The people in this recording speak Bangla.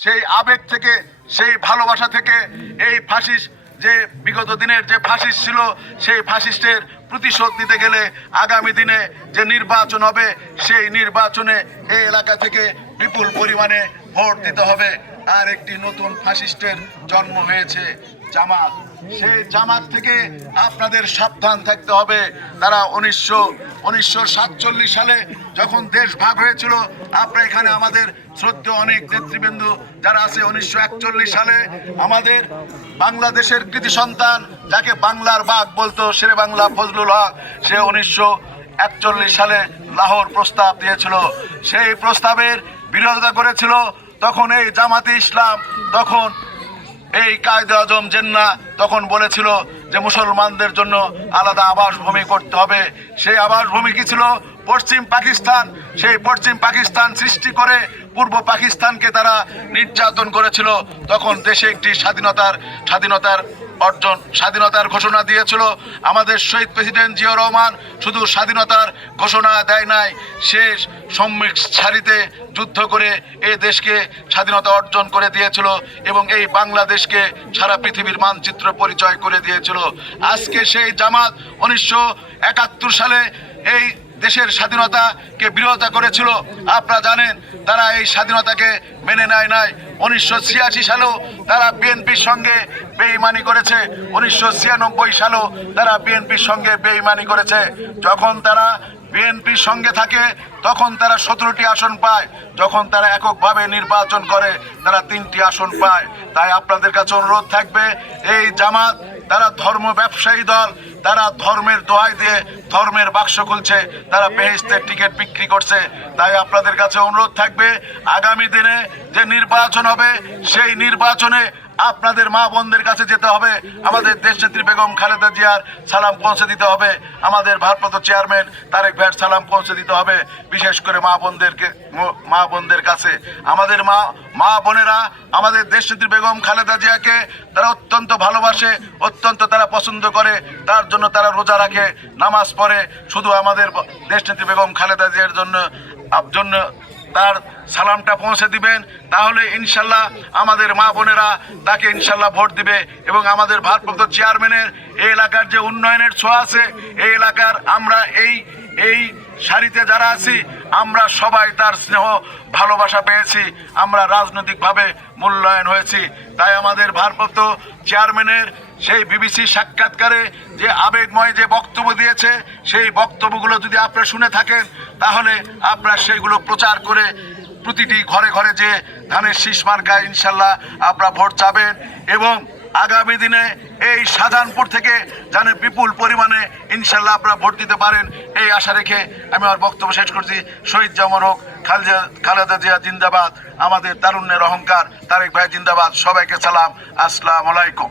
সেই আবেগ থেকে, সেই ভালোবাসা থেকে এই ফাঁসিস যে বিগত দিনের যে ফাঁসিস ছিল, সেই ফাঁসিস্টের প্রতিশোধ নিতে গেলে আগামী দিনে যে নির্বাচন হবে, সেই নির্বাচনে এই এলাকা থেকে বিপুল পরিমাণে ভোট দিতে হবে। আর একটি নতুন ফাঁসিস্টের জন্ম হয়েছে। জামাত। সেই জামাত থেকে আপনাদের সাবধান থাকতে হবে। তারা উনিশশো উনিশশো সাতচল্লিশ সালে যখন দেশ ভাগ হয়েছিল, আপনারা এখানে আমাদের শ্রদ্ধ অনেক নেতৃবৃন্দ যারা আছে, উনিশশো একচল্লিশ সালে আমাদের বাংলাদেশের কৃতি সন্তান, যাকে বাংলার বাঘ বলতো শেরে বাংলা ফজলুল হক, সে উনিশশো একচল্লিশ সালে লাহোর প্রস্তাব দিয়েছিল। সেই প্রস্তাবের বিরোধিতা করেছিল। তখন এই জামাতে ইসলাম, তখন এই কায়দে আজম জেন্না তখন বলেছিল যে মুসলমানদের জন্য আলাদা আবাসভূমি করতে হবে। সেই আবাসভূমি কি ছিল? পশ্চিম পাকিস্তান, সেই পশ্চিম পাকিস্তান সৃষ্টি করে পূর্ব পাকিস্তানকে তারা নির্যাতন করেছিল। তখন দেশে একটি স্বাধীনতার স্বাধীনতার অর্জন, স্বাধীনতার ঘোষণা দিয়েছিল। আমাদের শহীদ প্রেসিডেন্ট জিয়াউর রহমান শুধু স্বাধীনতার ঘোষণা দেয় নাই, শেষ সম্মিক সারিতে যুদ্ধ করে এই দেশকে স্বাধীনতা অর্জন করে দিয়েছিল এবং এই বাংলাদেশকে সারা পৃথিবীর মানচিত্র পরিচয় করে দিয়েছিল। আজকে সেই জামাত উনিশশো একাত্তর সালে এই দেশের স্বাধীনতাকে বিরোধিতা করেছিল। আপনারা জানেন, তারা এই স্বাধীনতাকে মেনে নেয় নাই। উনিশশো ছিয়াশি সালেও তারা বিএনপির সঙ্গে বেইমানি করেছে। উনিশশো ছিয়ানব্বই সালেও তারা বিএনপির সঙ্গে বেইমানি করেছে। যখন তারা বিএনপির সঙ্গে থাকে, তখন তারা সতেরোটি আসন পায়। যখন তারা এককভাবে নির্বাচন করে, তারা তিনটি আসন পায়। তাই আপনাদের কাছে অনুরোধ থাকবে, এই জামাত, তারা ধর্ম ব্যবসায়ী দল তারা ধর্মের দোহাই দিয়ে ধর্মের বাক্স খুলছে, তারা বেহেস্তের টিকিট বিক্রি করছে। তাই আপনাদের কাছে অনুরোধ থাকবে, আগামী দিনে যে নির্বাচন হবে, সেই নির্বাচনে আপনাদের মা বোনদের কাছে যেতে হবে। আমাদের দেশনেত্রী বেগম খালেদা জিয়ার সালাম পৌঁছে দিতে হবে। আমাদের ভারপ্রাপ্ত চেয়ারম্যান তারেক ভাইয়ের সালাম পৌঁছে দিতে হবে, বিশেষ করে মা বোনদেরকে, মা বোনদের কাছে। আমাদের মা মা বোনেরা আমাদের দেশনেত্রী বেগম খালেদা জিয়াকে তারা অত্যন্ত ভালোবাসে, অত্যন্ত তারা পছন্দ করে। তার জন্য তারা রোজা রাখে, নামাজ পড়ে। শুধু আমাদের দেশনেত্রী বেগম খালেদা জিয়ার জন্য জন্য তার সালামটা পৌঁছে দিবেন। তাহলে ইনশাল্লাহ আমাদের মা বোনেরা তাকে ইনশাল্লাহ ভোট দিবে এবং আমাদের ভারপ্রাপ্ত চেয়ারম্যানের এই এলাকার যে উন্নয়নের ছোঁয়া আছে, এই এলাকার আমরা এই এই সারিতে যারা আছি, আমরা সবাই তার স্নেহ, ভালোবাসা পেয়েছি। আমরা রাজনৈতিকভাবে মূল্যায়ন হয়েছি। তাই আমাদের ভারপ্রাপ্ত চেয়ারম্যানের সেই বিবিসি সাক্ষাৎকারে যে আবেগময় যে বক্তব্য দিয়েছে, সেই বক্তব্যগুলো যদি আপনারা শুনে থাকেন, তাহলে আপনারা সেইগুলো প্রচার করে প্রতিটি ঘরে ঘরে যে ধানের শীষ মার্কায় ইনশাল্লাহ আপনারা ভোট চাবেন এবং আগামী দিনে এই শাহজাহানপুর থেকে যেন বিপুল পরিমাণে ইনশাল্লাহ আপনারা ভোট দিতে পারেন, এই আশা রেখে আমি আমার বক্তব্য শেষ করছি। শহীদ জামর হোক, খালেদা খালেদা জিয়া জিন্দাবাদ, আমাদের তারুণ্যের অহংকার, তারেক ভাই জিন্দাবাদ, সবাইকে সালাম, আসসালামু আলাইকুম।